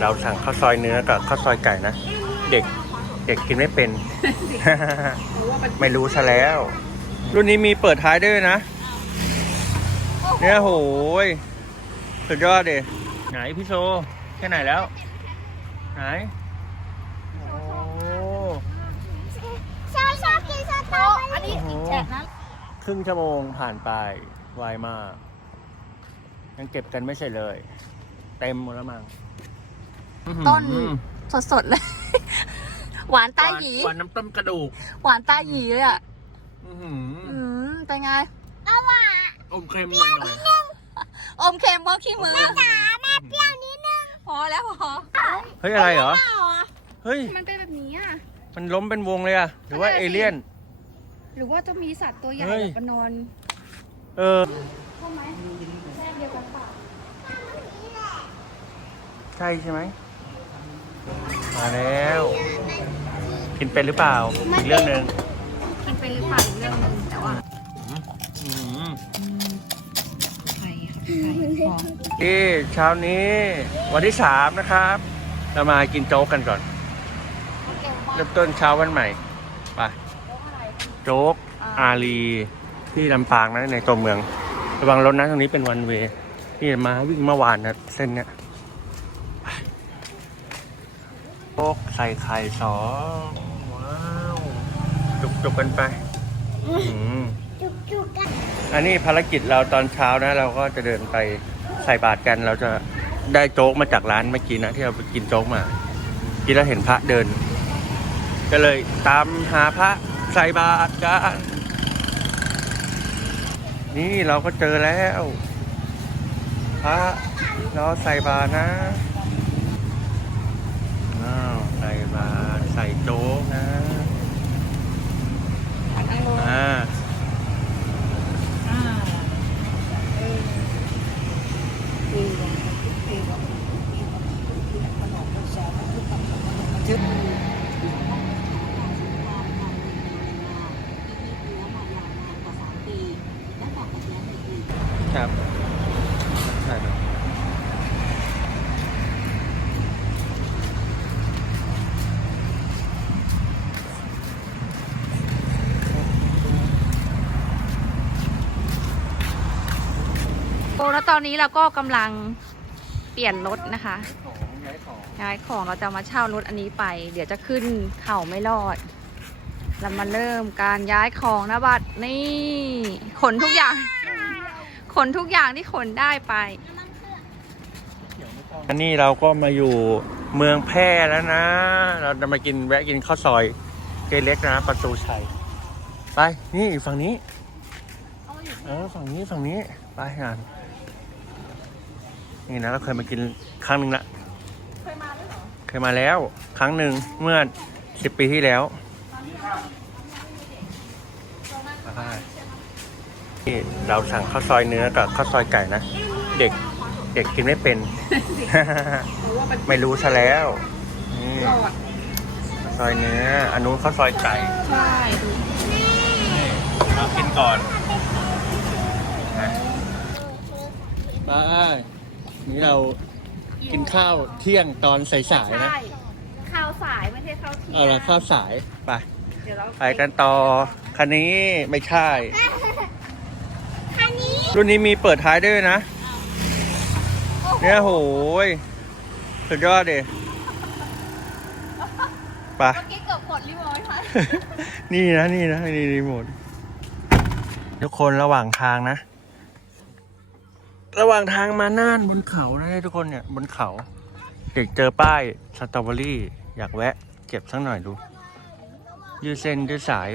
เราสั่งข้าวซอยเนื้อกับข้าวซอยไก่นะ เด็กเด็กกินไม่เป็น ไม่รู้ซะแล้ว รุ่นนี้มีเปิดท้ายด้วยนะ เนี่ยโหยสุดยอดเดไหนพี่โซแค่ไหนแล้ว ไหนโอ้ชอบชอบกินสตรอเบอรี่โหครึ่งชั่วโมงผ่านไปไวมาก ยังเก็บกันไม่เสร็จเลย เต็มหมดแล้วมั้ง ต้นอื้อหือสดๆเลย หวานตาหยีหวานน้ำต้มกระดูก หวานตาหยีเลยอะอื้อหืออืมเป็นไงเอาหวานอมเค็มหน่อยหน่อยอมเค็มว่าขี้มือจ๋าแม่เปรี้ยวนิดนึงพอแล้วพอเฮ้ยอะไรเหรอเปล่าอะเฮ้ยมันเป็นแบบนี้อะมันล้มเป็นวงเลยอะหรือว่านั่นเอน่ะสิเลี่ยน หรือว่าจะมีสัตว์ตัวใหญ่เฮ้ยแบบมานอน เออเข้าไหมแค่เดียวกันเปล่าใช่ใช่ไหม มาแล้ว กินเป็นหรือเปล่า อีกเรื่องหนึ่งกินไปหรือเปล่าอีกเรื่องหนึงแต่ว่าอื้อหือไข่ครับไข่พอที่เช้านี้วันที่สามนะครับ เรามากินโจ๊กกันก่อน เริ่มต้นเช้าวันใหม่ ไป โจ๊กอารีที่ลำปางนะในตัวเมือง ระวังรถนะตรงนี้เป็นวันเวย์ที่มาวิ่งเมื่อวานนะเส้นเนี้ยไปโจ๊ กใส่ไข่สองว้าวจุกๆกันไปอื้อหือจุกจุกกันอันนี้ภารกิจเราตอนเช้านะ เราก็จะเดินไปใส่บาตรกัน เราจะได้โจ๊กมาจากร้านเมื่อกี้นะที่เราไปกินโจ๊กมาที่เราเห็นพระเดิน ก็เลยตามหาพระใส่บาตรกันนี่เราก็เจอแล้ว พระเราใส่บาตรนะอ้าวใส่บาตรใส่โจ๊กนะ นั่งลง อ่า อ่าเออดีว่ะดีว่ะ ครับใช่ครับ โอ้แล้ว ตอนนี้เราก็กำลังเปลี่ยนรถนะคะย้ายของย้ายของเราจะมาเช่ารถอันนี้ไป เดี๋ยวจะขึ้นเขาไม่รอด เรามาเริ่มการย้ายของนะบัดนี่ขนทุกอย่าง ขนทุกอย่างที่ขนได้ไป อันนี้เราก็มาอยู่เมืองแพร่แล้วนะ เราจะมากินแวะกินข้าวซอยเจเล็กนะ ประตูชัยไปนี่ฝั่งนี้ เออฝั่งนี้ฝั่งนี้ไปงาน นี่นะเราเคยมากินครั้งหนึ่งละ เคยมาแล้วเหรอเคยมาแล้ว ครั้งหนึ่งเมื่อสิบปีที่แล้วไปนี่เราสั่งข้าวซอยเนื้อกับข้าวซอยไก่นะ เด็กเด็กกินไม่เป็น ไม่รู้ซะแล้วนี่หลอดข้าวซอยเนื้ออันนู้นข้าวซอยไก่ใช่ดูนี่เรากินก่อนนะไป นี่เรากินข้าวเที่ยงตอนสายๆนะ ใช่ข้าวสายไม่ใช่ข้าวเที่ยงเอาละข้าวสายไปเดี๋ยวเราไปกันต่อคันนี้ไม่ใช่ คันนี้ รุ่นนี้มีเปิดท้ายด้วยนะเนี่ยโหยสุดยอดเดไป เมื่อกี้เกือบกดรีโมทค่ะ นี่นะนี่นะนี่รีโมททุกคนระหว่างทางนะ ระหว่างทางมาน่านบนเขานะเนี่ยทุกคนเนี่ยบนเขา เด็กเจอป้ายสตรอเบอรี่ อยากแวะ เก็บสักหน่อยดู ยืดเส้นยืดสาย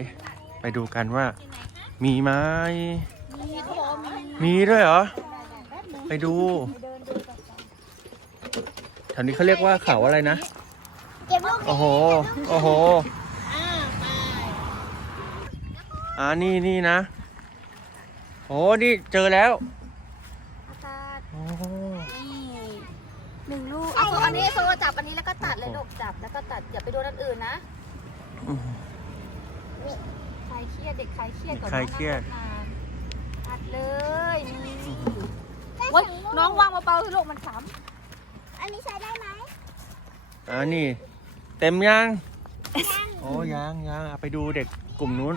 ไปดูกันว่า มีไหมมีด้วยเหรอ ไปดูแถวนี้เขาเรียกว่าเขาอะไรนะ โอ้โห โอ้โหอ่านี่นี่นะ โอ้นี่เจอแล้ว อากาศ โอ้ นี่หนึ่งลูก เอาตัวอันนี้โซจับอันนี้แล้วก็ตัดเลยลูกจับแล้วก็ตัดอย่าไปโดนอันอื่นนะอื้อใครเครียดเด็กใครเครียดก่อนใครเครียดน้องนั่งรถนานตัดเลยนี่โอ้ยน้องวางเบาๆสิลูกมันช้อันนี้ใช้ได้ไหมำอ่านี่ เต็มยังโอ้ยังยังอะไปดูเด็กกลุ่มนู้น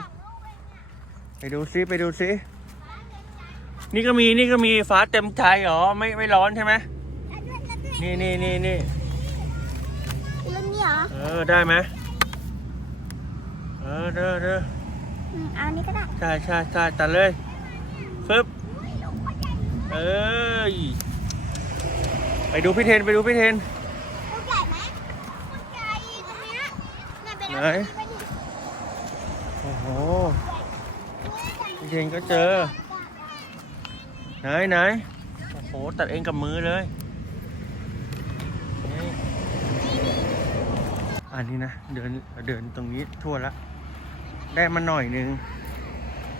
ไปดูซิไปดูซินี่ก็มีนี่ก็มีฟ้าเต็มใจเหรอไม่ไม่ร้อนใช่ไหม นี่นี่นี่นี่รุ่นนี้เหรอเออได้ไหมเออเด้อเด้ออืมเอาอันนี้ก็ได้ใช่ใช่ใช่ตัดเลยฟึบเอ้ยไปดูพี่เทนไปดูพี่เทน ลูกใหญ่ไหมลูกใหญ่ตรงเนี้ยเนี่ยเป็นไหนโอ้โหพี่เทนก็เจอไหนไหนโอ้โหตัดเองกับมือเลยนี่ อันนี้นะเดินเดินตรงนี้ทั่วละ ได้มาหน่อยนึง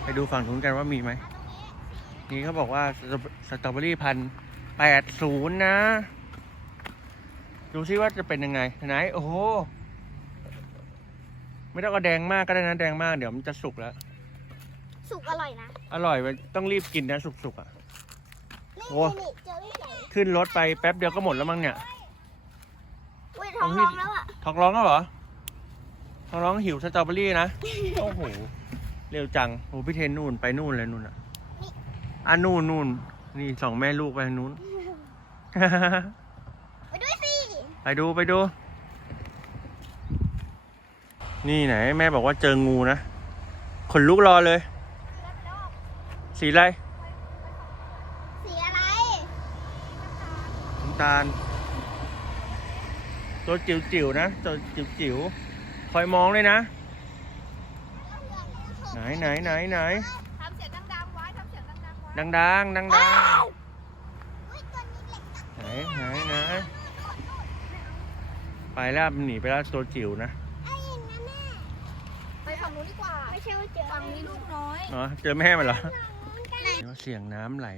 ไปดูฝั่งนู้นกันว่ามีไหมนี่เขาบอกว่าสตรอสตรอเบอรี่พันแปดศูนย์นะ ดูซิว่าจะเป็นยังไงไหนโอ้โหไม่ต้องเอาแดงมากก็ได้นะแดงมากเดี๋ยวมันจะสุกแล้ว สุกอร่อยนะ อร่อยมันต้องรีบกินนะสุกๆอะนี่โอ้นี่เจอลูกใหญ่ขึ้นรถไปแป๊บเดียวก็หมดแล้วมั้งเนี่ยอุ้ยท้องร้องแล้วอะ ท้องร้องแล้วเหรอท้องร้องหิวสตรอเบอรี่นะ โอ้โห เร็วจังโอ้พี่เทนนู่นไปนู่นเลยนู่นอะอะนู่นนู่นนี่สองแม่ลูกไปทางนู้น ไปด้วยสิ ไปดูไปดู นี่ไหนแม่บอกว่าเจองูนะ ขนลุกรอเลย สีอะไร สีอะไรน้ำตาล ตัวจิ๋วๆนะตัวจิ๋วๆคอยมองเลยนะ ไหนไหนไหนไหนทำเสียงดังๆไว้ทำเสียงดังๆไว้ดังดังดังดังอุ้ยตัวนี้เล็กจังไหนไหนไหนไปแล้วมันหนีไปแล้วตัวจิ๋วนะไอ้ยินนะแม่ไปฝั่งนู้นดีกว่าไม่ใช่ว่าเจอฝั่งนี้ลูกน้อยอ๋อเจอแม่มันเหรอไหนเดี๋ยวเสียงน้ำไหล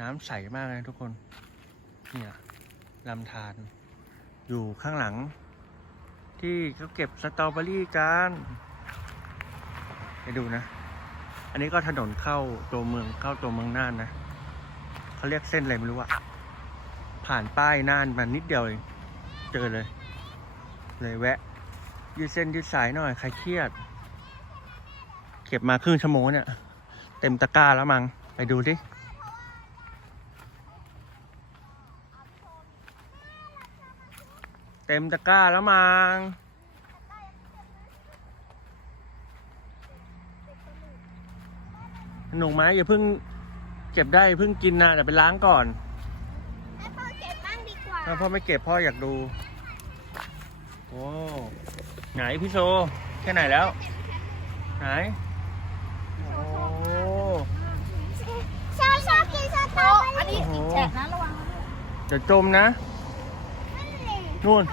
น้ำใสมากเลยทุกคน เนี่ยลำธาร อยู่ข้างหลัง ที่เขาเก็บสตรอเบอรี่กันไปดูนะ อันนี้ก็ถนนเข้าตัวเมืองเข้าตัวเมืองน่านนะเขาเรียกเส้นอะไรไม่รู้อะผ่านป้ายน่านมานิดเดียวเองเจอเลย เลยแวะ ยืดเส้นยืดสายหน่อยใครเครียด เก็บมาครึ่งชั่วโมงเนี่ย เต็มตะกร้าแล้วมัง้งไปดูดิ เต็มตะกร้าแล้วมัง้งหนุ่มไหมอย่าเพิ่งเก็บได้อย่าเพิ่งกินนะเดี๋ยวไปล้างก่อนให้พ่อเก็บบ้างดีกว่าถ้าพ่อไม่เก็บพ่ออยากดูโอ้ไหนพี่โซแค่ไหนแล้ว ไหนโอ้ชอบชอบกินสตรอเบออันรี่นี้แฉะนะระวังนะเดี๋ยวจมนะ นู่น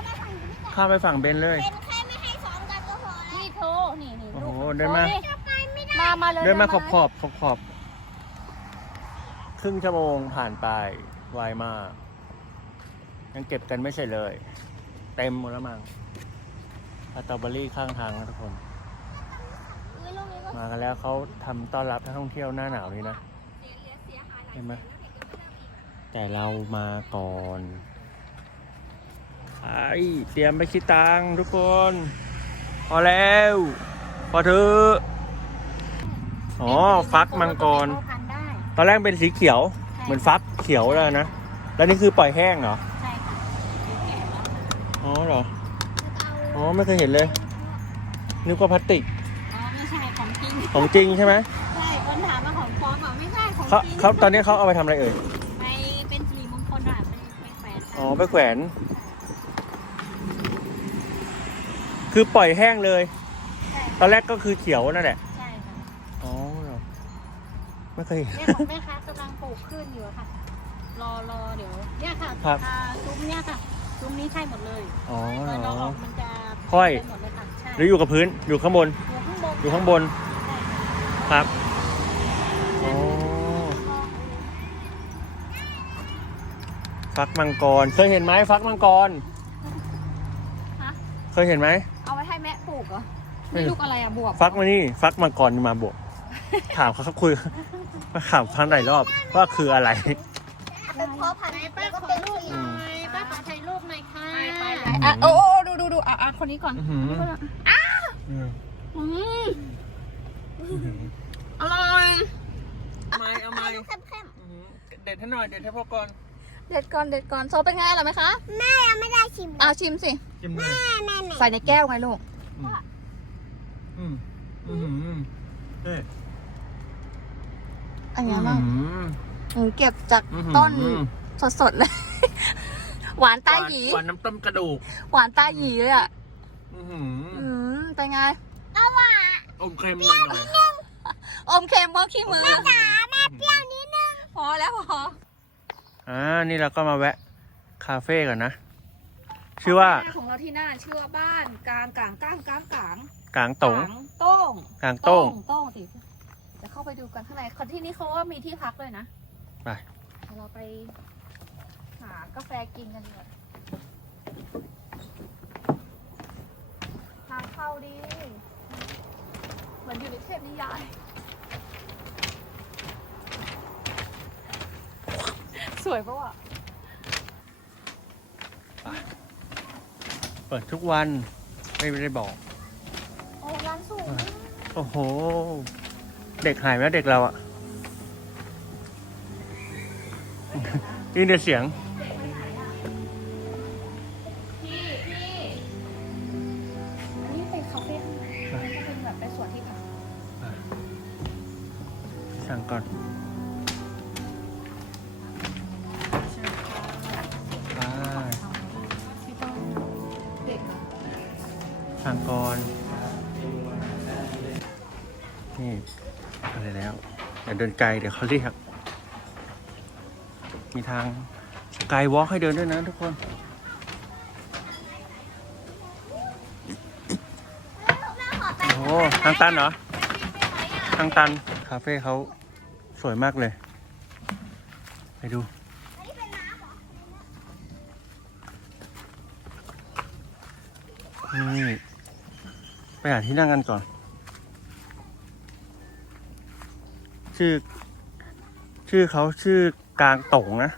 ข้ามไปฝั่งเบนเลย เป็นแค่ไม่ให้ซ้อมกันก็พอแล้วนี่โทรนี่นี่โอ้ลูโหกเดินมา โทรจะไปไม่ได้มา มาเลยเดินมาขอบลยขอบขอบขอบครึ่งชั่วโมงผ่านไปไวมาก ยังเก็บกันไม่เสร็จเลย เต็มหมดแล้วมั้งสตรอเบอรี่ข้างทางนะทุกคน อุ๊ยลูกนี้ก็มากันแล้วเขาทำต้อนรับนักท่องเที่ยวหน้าหนาวนี้นะเห็นไหม แต่เรามาก่อน ไอเตรียมไปคิดตังค์ทุกคน พอแล้ว พอเถอะอ๋อฟักมังกรทานได้ตอนแรกเป็นสีเขียว เหมือนฟักเขียวแล้วนะ แล้วนี่คือปล่อยแห้งเหรอ ใช่ค่ะแก่แล้วอ๋อเหรอ อ๋อไม่เคยเห็นเลย นึกว่าพลาสติก อ๋อไม่ใช่ของจริง ของจริงใช่ไหมใช่คนถามว่าของปลอมอะไม่ใช่ของเขาจริงเขาตอนนี้เขาเอาไปทำอะไรเอ่ย ไปเป็นสิริมงคลอะไปไปแขวน อ๋อไปแขวน คือปล่อยแห้งเลย ใช่ตอนแรกก็คือเขียวนั่นแหละ ใช่ค่ะอ๋อเหรอไม่เคยเห็นเนี่ยของแม่ค้ากำลังปลูกขึ้นอยู่ค่ะ รอรอเดี๋ยว เนี่ยค่ะครับ อ่าซุ้มเนี่ยค่ะ ซุ้มนี้ใช่หมดเลยอ๋อเหรตอนเราอออกมันจะค่อย ไปหมดเลยค่ะใช่หรืออยู่กับพื้น อยู่ข้างบน อยู่ข้างบนอยู่ข้างบน ใช่ค่ะครับ อ๋อ ฟักมังกร เคยเห็นไหมฟักมังกร ฮะเคยเห็นไหม กเหรอไม่นี่ลูกอะไรอะบวบฟักมานี่ ฟักมังกรมาบวกถามเขาเขาคุยมาถามพันหลายรอบว่าคืออะไร เป็นเพราะพันธุ์แล้วก็เป็นสีอืมป้าขอถ่ายรูปหน่อยค่ะไปไปอะโอ้โอ้ดูดูดูอะอะคนนี้ก่อนอื้อหือคนนี้ก่อนอืมอืมอร่อยเอาไม่เอาไม่เข้มอื้อหือเด็ดให้หน่อย เด็ดให้พ่อก่อน เด็ดก่อน เด็ดก่อนโซเป็นไงอร่อยไหมคะๆแม่ยังไม่ได้ชิมอะชิมสิจิ้มเลยแม่แม่แม่ใส่ในแก้วไงลูก อืมอืมอืมอืมเอ้ยอันนี้บ้างอืมหนูเก็บจากอื้อหือต้นสดๆเลย หวานตาหยีหวานน้ำต้มกระดูก หวานตาหยีเลยอะอือหืออืมเป็นไงเอาหวานอมเค็มหน่อยหน่อยอมเค็มเพราะขี้มือจ๋าแม่เปรี้ยวนิดนึง พอแล้วพออ่านี่เราก็มาแวะ คาเฟ่ก่อนนะ ชื่อว่าของเราที่น่านชื่อว่าบ้านกลางกลางกลางกลางกลางกลางตงกลางโต้งกลางโต้งโต้งสิเดี๋ยวเข้าไปดูกันข้างในคนที่นี่เขาว่ามีที่พักเลยนะไปเดี๋ยวเราไปหากาแฟกินกันดีกว่าทางเข้าดีเหมือนอยู่ในเทพนิยายสวยปะวะเปิดทุกวันไม่ได้บอก โอ้ร้านสูงโอ้โห เด็กหายไปแล้วเด็กเราอะได้ยินแต่เสียง พี่พี่อันนี้เป็นคาเฟ่ข้างในก็เป็นแบบเป็นสวนที่พัก สั่งก่อน สั่งก่อน นี่อะไรแล้วอย่าเดินไกลเดี๋ยวเขาเรียก มีทางสกายวอล์กให้เดินด้วยนะทุกคนโอ้ทางตันเหรอ ทางตัน คาเฟ่เขาสวยมากเลย ไปดู นี่ ไปหาที่นั่งกันก่อน ชื่อ ชื่อเขาชื่อกลางตงนะ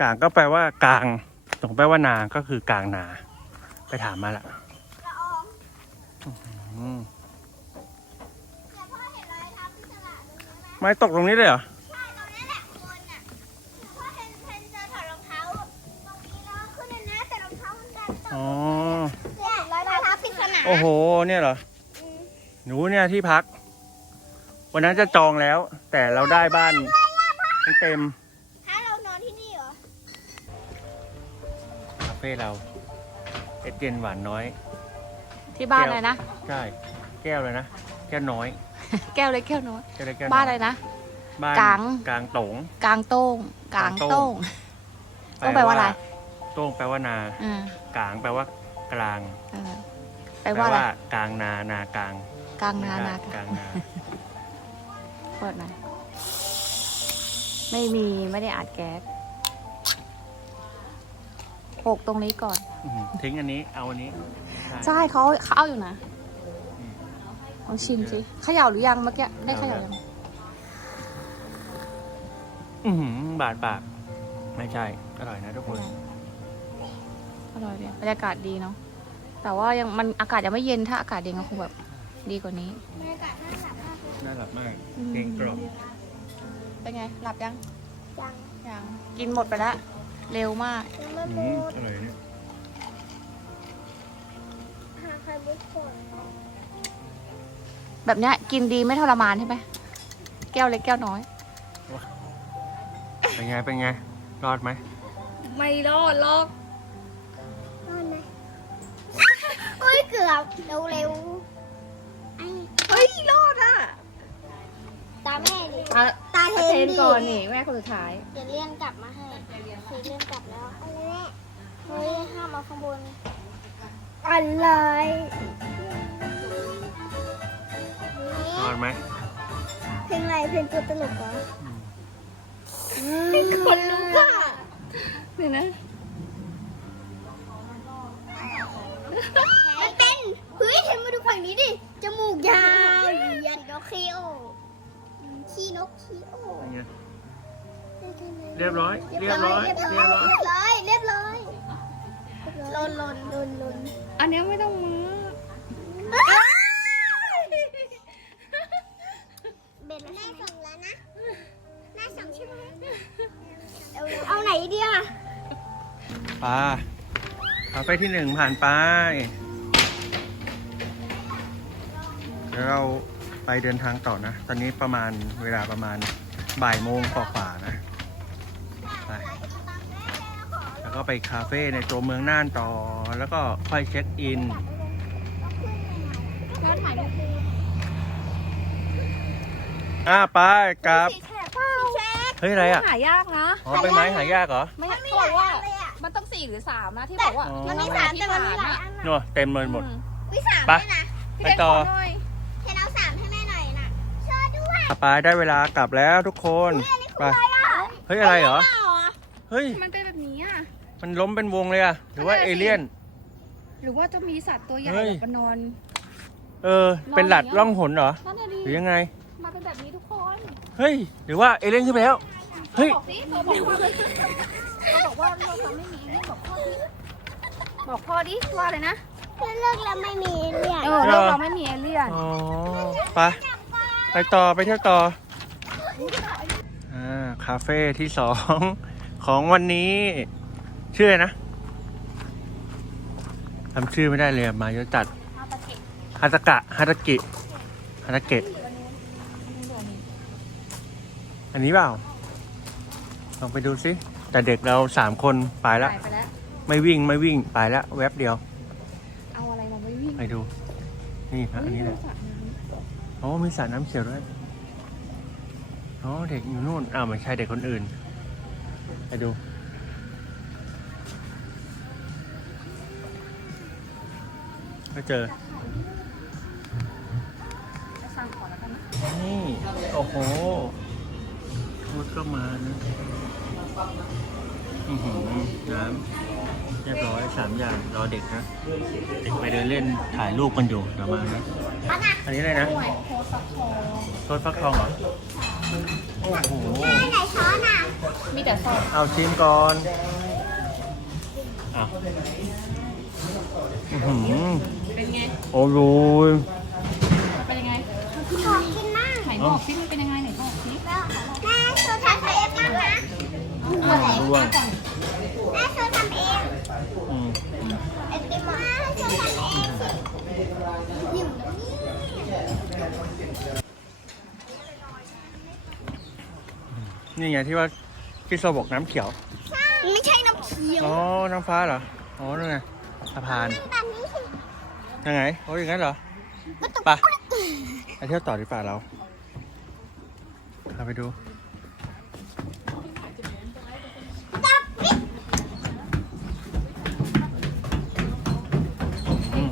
กลางก็แปลว่ากลางตงแปลว่านาก็คือกลางนา ไปถามมาละอืมแต่พ่อเห็นรอยเท้าพิศดารตรงนี้ไหมไม้ตกตรงนี้เลยเหรอ อ้โห เนี่ยเหรอ หนูเนี่ยที่พัก วันนั้นจะจองแล้ว แต่เราได้บ้านไม่เต็มถ้าเรานอนที่นี่เหรอ คาเฟ่เราเอสเย็นหวานน้อย ที่บ้านเลยนะ ใช่ แก้วเลยนะ แก้วน้อย แก้วเล็กแก้วน้อยแก้วเล็กแก้วน้อยบ้านอะไรนะ บ้านกลาง กลางตงกลางโต้งกลางกลางโต้โต้งงต้องแปลว่าอะไร โต้งแปลว่านา อ่ากลางแปลว่ากลาง เออ แปลว่าอะไร กลางนานากลางกลางนาไม่นาใช่กลางนาเปิดหน่อยไม่มีไม่ได้อัดแก๊สโขกตรงนี้ก่อน อื้อหือทิ้งอันนี้เอาอันนี้ใช่เขาเขาเอาอยู่นะลองชิมสิเขย่าหรือยังเมื่อกี้ได้เขย่ายังอือหือบาทบาทไม่ใช่ อร่อยนะทุกคน อร่อยเลยบรรยากาศดีเนาะ แต่ว่ายังมันอากาศยังไม่เย็นถ้าอากาศเย็นก็คงแบบดีกว่านี้บรรยากาศน่าหลับมากเลยน่าหลับมากอืมเพลงกรอบเป็นไง หลับยังจังยังกินหมดไปแล้วเร็วมาก ยังไม่อืพูมดอร่อยเนี่ยหาใครบุกคนแบบเนี้ยกินดีไม่ทรมานใช่ไหมแก้วเล็กแก้วน้อย เป็นไง เป็นไง รอดไหม ไม่รอดหรอก เกือบเร็วเร็วๆไอ้เฮ้ยรอดอะตาแม่ดิอะตาเทเทนนดิก่อนนี่แม่คนสุดท้าย เดี๋ยวเลี่ยนกลับมาให้คือเลี่ยนกลับแล้วอะไรแม่เฮ้ยห้ามเอาข้างบนอะไรรอดไหมเพลงอะไรเพลงตัวตลกเหรอเป็นคนลุกอะเดี๋ยวนะ เรียบร้อย เรียบร้อย เรียบเรียบร้อยร้อย เรียบร้อย เรียบร้อยรลนลนลนลนอันเนี้ยไม่ต้องมือเบนแม่ส่งแล้วนะแม่ส่งใช่ไหมเอาไหนดีอะปลาคาเฟ่ที่หนึ่งผ่านไป เดี๋ยวเราไปเดินทางต่อนะ ตอนนี้ประมาณเวลาประมาณบ่ายโมงกว่าๆนะ ไป แล้ว ก็ไปคาเฟ่ในตัวเมืองน่านต่อ แล้วก็ค่อยเช็คอิน แล้วถ่ายรูปอ่าไปกับสีแฉกเปล่าแฉกเฮ้ยอะไรอะ หายากนะ อ๋อใบไม้หายากเหรอไม่มันมีเขาหบลาอยกว่าอันเลยอะมันต้องสี่หรือสามนะที่บอกว่าอ๋อมันมีสามแต่มันมีหลายอันนัวเต็มเลยหมด วิสามไปด้วยนะพี่ไปเด็กต่อขอหน่อยเทนเอาสามให้แม่หน่อยนะเชิญด้วยไปได้เวลากลับแล้วทุกคน ไป เฮ้ยอะไรเหรอ เฮ้ย มันเป็นแบบนี้อะ มันล้มเป็นวงเลยอะหรือว่านั่นเอน่ะสิเลี่ยน หรือว่าจะมีสัตว์ตัวใหญ่เฮ้ย แบบมานอน เออ เป็นหลัดล่องหนเหรอ นั่นน่ะดิหรือยังไง มาเป็นแบบนี้ทุกคนเฮ้ย หรือว่าเอเลี่ยนขึ้นไปแล้ว เฮ้ย บอกสิเขาบอกว่าเขาบอกว่าเราทำไม่มีนี่บอกพ่อดิบอกพ่อดิว่าเลยนะเพื่อนเลิกแล้วไม่มีเนี่ยเออเหรเราอเราไม่มีเอเลี่ยน อ๋อ ไป ไปต่อ ไปเที่ยวต่อ อ่า คาเฟ่ที่สอง ของวันนี้ ชื่ออะไรนะจำชื่อไม่ได้เลยอะมาเยอะจัดฮาตากะฮาตากิฮาตาเกะอันนี้เปล่า ลองไปดูสิแต่เด็กเราสามคนไปแล้ว หายไปแล้ว ไม่วิ่งไม่วิ่งไปแล้วแวบเดียว เอาอะไรมาไม่วิ่งไปดู นี่ครับอันนี้เลยสระน้ำอ๋อมีสระน้ำเขียวด้วย อ๋อ เด็กอยู่นู่น อ้าวไม่ใช่เด็กคนอื่น ไปดู ก็เจอไปสั่งก่อนแล้วกันนะนี่ โอ้โหรถก็มานะอือหือน้ำเรียบร้อยสามอย่างรอเด็กนะ เด็กไปเดินเล่นถ่ายรูปกันอยู่เดี๋ยวมานะอันนี้อะไรนะโอ้ยโคสักทองรถฟักทองเหรอ โอ้โห ไม่ไหนช้อนอะมีแต่ซอสเอาชิมก่อนอะอื้อหือ เป็นไง โอ้โหเป็นยังไงขอกินมากไหนบอกสิมันเป็นยังไงไหนบอกสิแม่โชว์ทำเองบ้างนะอ่าร่วงแม่โชว์ทำเองอืมไอติมแม่โชว์ทำเองสิอยู่นี่นี่ไงที่ว่าพี่โซบอกน้ำเขียว ไม่ใช่น้ำเขียวอ๋อ น้ำฟ้าเหรอ อ๋อนั่นไงสะพานแบบนี้สิ ยังไงโอ้ยอย่างนั้นเหรอไปไปเที่ยวต่อดีกว่าเราพาไปดูอืม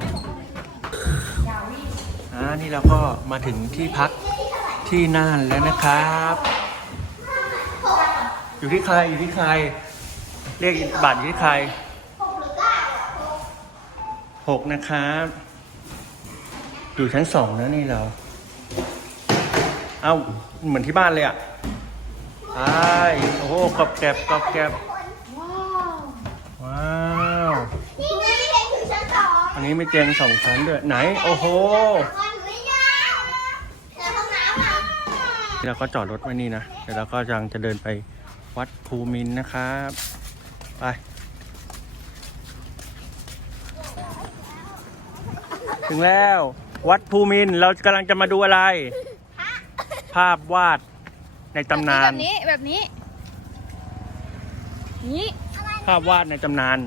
อ่านี่เราก็มาถึงที่พักที่น่านแล้วนะครับ อยู่ที่ใครอยู่ที่ใคร เรียกบัตรอยู่ที่ใคร หกนะครับอยู่ชั้นสองนะนี่เรา เอ้าเหมือนที่บ้านเลยอะไปโอ้โหกรอบแกรบกรอบแกรบว้าวนี่ไงเด็กถึงชั้นสองอันนี้ไม่เตียงสองชั้นด้วยไหน โอ้โหวันไม่ยาวเจอห้องน้ำอะเราก็จอดรถไว้นี่นะเดี๋ยวเราก็ยังจะเดินไปวัดภูมินทร์นะครับ ไป ถึงแล้ว วัดภูมินทร์เรากำลังจะมาดูอะไร ภาพวาดในตำนาน แบบนี้แบบนี้ นี่ภาพวาดในตำนาน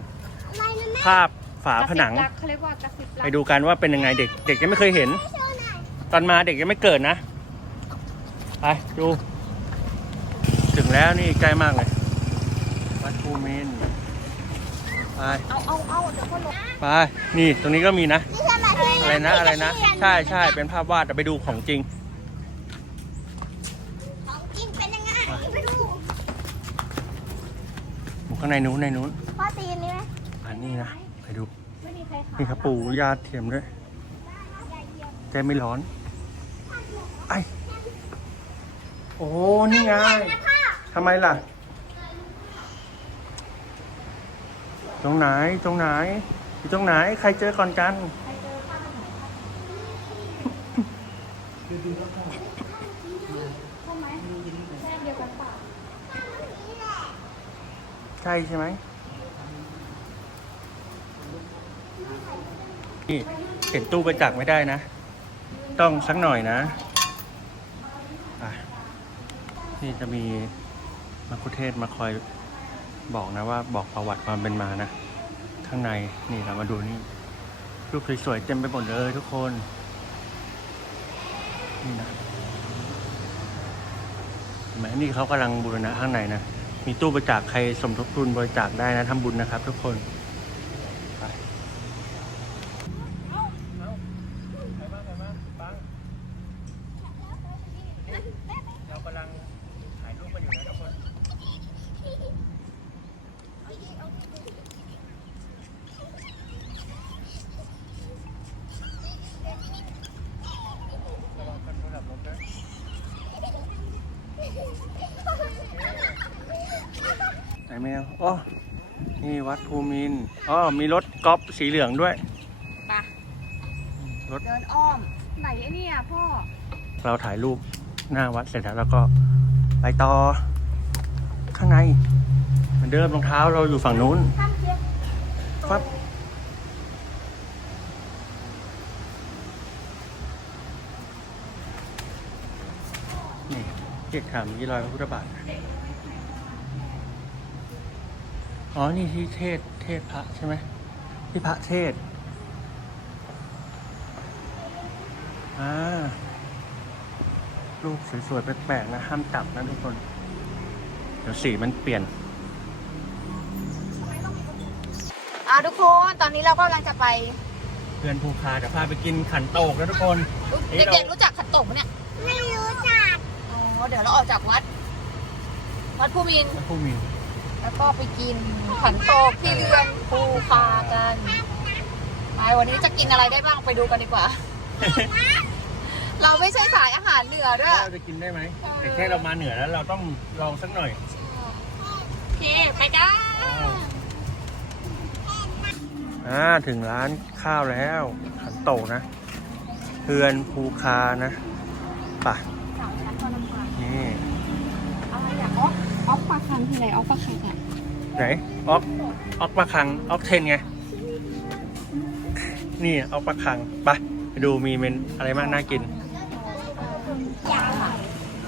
อะไรนะแม่ภาพฝาผนัง กระซิบรักเขาเรียกว่ากระซิบรักไปดูกันว่าเป็นยังไงเด็ก เด็กยังไม่เคยเห็นโชว์หน่อยตอนมาเด็กยังไม่เกิดนะ ไปดู ถึงแล้วนี่ใกล้มากเลย วัดภูมินทร์ไป เอาเอาเอาเดี๋ยวพ่อลงไป นี่ตรงนี้ก็มีนะ นี่ใช่ไหมที่ อะไรนะอะไรนะ ใช่ใช่เป็นภาพวาดแต่ไปดูของจริง ของจริงเป็นยังไงไปดูอยู่ข้างในนู้นในนู้นพ่อตีนนี่ไหมอันนี้นะไปดูไม่มีใครขายนี่ครับปู่ย่าเทียมด้วยแกไม่ร้อนไอโอ้นี่ไงทำไมล่ะ ตรงไหนตรงไหนอยู่ตรงไหน ใครเจอก่อนกัน ใช่ใช่ไหมนี่เห็นตู้บริจาคไม่ได้นะ ต้องสักหน่อยนะอะนี่จะมีมัคคุเทศมาคอยบอกนะว่าบอกประวัติความเป็นมานะ ข้างในนี่เรามาดูนี่รูปสวยๆเต็มไปหมดเลยทุกคน นี่นะแหมนี่เขากำลังบูรณะข้างในนะ มีตู้บริจาคใครสมทบทุนบริจาคได้นะทำบุญนะครับทุกคนไปเรากำลังถ่ายรูปกันอยู่นะทุกคน ระวังกันระดับลมนะไหน แมวอ๋อนี่วัดภูมินทร์อ๋อมีรถกอล์ฟสีเหลืองด้วยไปรถเดินอ้อม ไหนไอ้เนี่ยพ่อ เราถ่ายรูปหน้าวัดเสร็จแล้วเราก็ไปต่อข้างในเหมือนเดิมรองเท้าเราอยู่ฝั่งนู้นฟับนี่เกียรติขามยี่รอยพระพุทธบาท อ๋อ นี่ที่เทศ เทศพระใช่ไหมที่พระเทศ อ่า รูปสวยๆ แปลกๆ นะ ห้ามจับนะทุกคน เดี๋ยวสีมันเปลี่ยน อะทุกคนตอนนี้เราก็กำลังจะไป เพื่อนภูคาจะพาไปกินขันโตกนะทุกคนเอ๊ะเราเด็กๆ รู้จักขันโตกไหมเนี่ย ไม่รู้จัก อ๋อ เดี๋ยวเราออกจากวัด วัดภูมินทร์พระผู้มี แล้วก็ไปกินขันโตกที่เรือนภูพากันไปวันนี้จะกินอะไรได้บ้างไปดูกันดีกว่า เราไม่ใช่สายอาหารเหนือด้วยเราจะกินได้ไหมแต่แค่เรามาเหนือแล้วเราต้องลองสักหน่อยโอเคไปกันอ่าถึงร้านข้าวแล้วขันโตกนะเพื่อนภูคานะไป่ะสามชั้น คังคืออะไรออกปลาคังอะไหนออกออกปลาคังออกเทนไง นี่ออกปลาคังไปไปดูมีเมนอะไรบ้างน่ากิน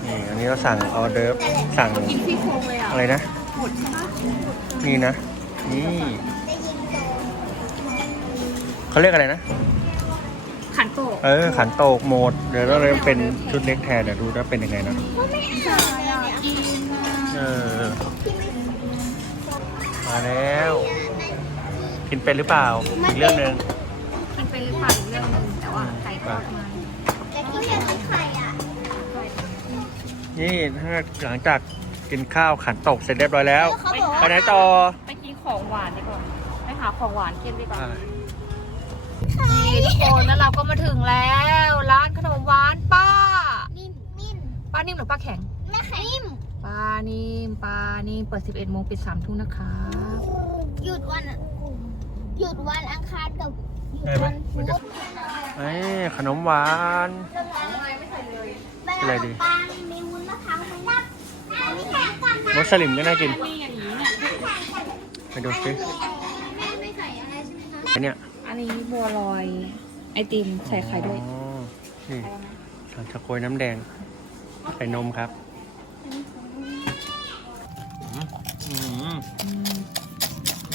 นี่อันนี้เราสั่งออเดอร์ฟสั่งกินซี่โครงเลยอะอะไรนะ นี่นะ นี่เขาเรียกอะไรนะ ขันโตกเออ ขันโตกโหมด เดี๋ยวเราเลยเป็นชุดเล็กแทนเดี๋ยวดูว่าเป็นยังไงนะใช่อะกินอะเออ มาแล้ว กินเป็นหรือเปล่า อีกเรื่องหนึ่งกินไปหรือเปล่าอีกเรื่องหนึงแต่ว่าไข่ทอดมาแต่ที่อยากกินไข่อะนี่ถ้าหลังจากกินข้าวขันโตกเสร็จเรียบร้อยแล้ว เขาบอกไปว่าไหนต่อไปกินของหวานดีกว่าไปหาของหวานกินดีกว่าอ่านี่ทุกคนแล้วเราก็มาถึงแล้ว ร้านขนมหวานป้า นิ่มนิ่มป้านิ่มหรือป้าแข็ง แม่ไข่นิ่ม ป้านิ่มป้านิ่มเปิด 11โมงปิด3ทุ่มนะคะ หยุดวัน หยุดวันอังคารกับหยุดได้ไหมวันพุมันจะธเอ้ยขนมหวานเวอะไรลาดีปางมีวุ้นมะพร้าวไหมนับอันนี้แข่งกันนะมสลิมก็น่ากิน ไปดูสิแม่ไม่ใส่อะไรใช่ไหมคะอันเนี้ยอันนี้บัวลอย ไอติมใส่ไข่ด้วยอ๋อนี่ทางชะโกยน้ำแดง ใส่นมครับอืม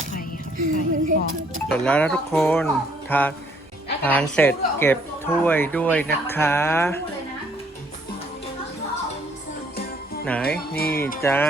ไข่ครับไข่หอมเสร็จแล้วนะทุกคนทานทานเสร็จเก็บถ้วยด้วยนะคะ ไหนนี่จ้า